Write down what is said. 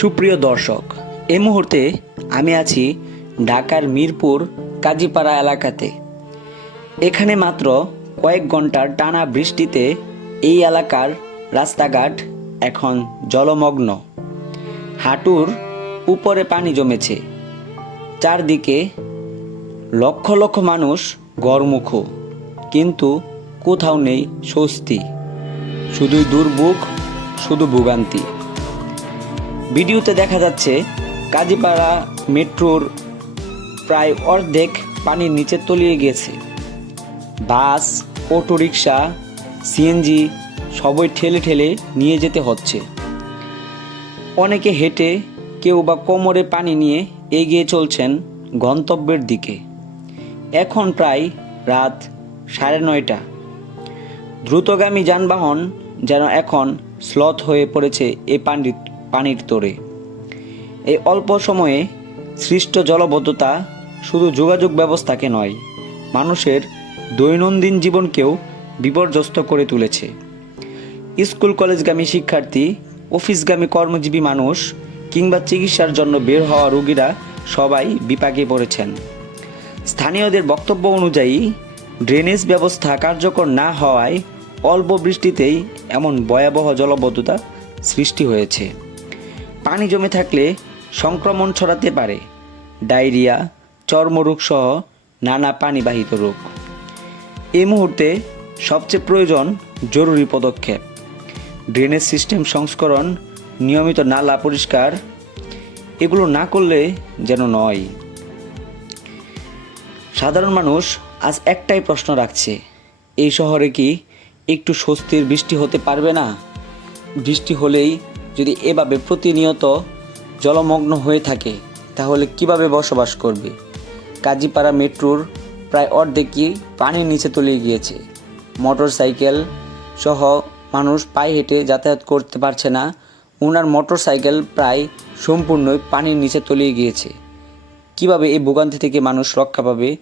সুপ্রিয় দর্শক, এই মুহূর্তে আমি আছি ঢাকার মিরপুর কাজীপাড়া এলাকাতে। এখানে মাত্র কয়েক ঘণ্টার টানা বৃষ্টিতে এই এলাকার রাস্তাঘাট এখন জলমগ্ন। হাঁটুর উপরে পানি জমেছে। চারদিকে লক্ষ লক্ষ মানুষ গড়মুখ কিন্তু কোথাও নেই স্বস্তি। শুধুই দুর্ভোগ, শুধু ভোগান্তি। ভিডিওতে দেখা যাচ্ছে কাজীপাড়া মেট্রোর প্রায় অর্ধেক পানির নিচে তলিয়ে গেছে। বাস, অটোরিকশা, সিএনজি সবই ঠেলে ঠেলে নিয়ে যেতে হচ্ছে। অনেকে হেঁটে কেউ বা কোমরে পানি নিয়ে এগিয়ে চলছেন গন্তব্যের দিকে। এখন প্রায় রাত সাড়ে নয়টা। দ্রুতগামী যানবাহন যেন এখন স্লথ হয়ে পড়েছে এই পানির পানির তোরে। এই অল্প সময়ে সৃষ্ট জলবদ্ধতা শুধু যোগাযোগ ব্যবস্থাকে নয়, মানুষের দৈনন্দিন জীবনকেও বিপর্যস্ত করে তুলেছে। স্কুল কলেজগামী শিক্ষার্থী, অফিসগামী কর্মজীবী মানুষ কিংবা চিকিৎসার জন্য বের হওয়া রোগীরা সবাই বিপাকে পড়েছেন। স্থানীয়দের বক্তব্য অনুযায়ী, ড্রেনেজ ব্যবস্থা কার্যকর না হওয়ায় অল্প বৃষ্টিতেই এমন ভয়াবহ জলবদ্ধতা সৃষ্টি হয়েছে। পানি জমে থাকলে সংক্রমণ ছড়াতে পারে। ডায়রিয়া, চর্মরোগ সহ নানা পানিবাহিত রোগ। এই মুহূর্তে সবচেয়ে প্রয়োজন জরুরি পদক্ষেপ। ড্রেনেজ সিস্টেম সংস্করণ, নিয়মিত নালা পরিষ্কার, এগুলো না করলে যেন নয়। সাধারণ মানুষ আজ একটাই প্রশ্ন রাখছে, এই শহরে কি একটু স্বস্তির বৃষ্টি হতে পারবে না? বৃষ্টি হলেই যদি এভাবে প্রতিনিয়ত জলমগ্ন হয়ে থাকে, তাহলে কীভাবে বসবাস করবে? কাজীপাড়া মেট্রোর প্রায় অর্ধেকই পানির নিচে তলিয়ে গিয়েছে। মোটর সাইকেল সহ মানুষ পায়ে হেঁটে যাতায়াত করতে পারছে না। ওনার মোটর সাইকেল প্রায় সম্পূর্ণই পানির নিচে তলিয়ে গিয়েছে। কীভাবে এই ভোগান্তি থেকে মানুষ রক্ষা পাবে?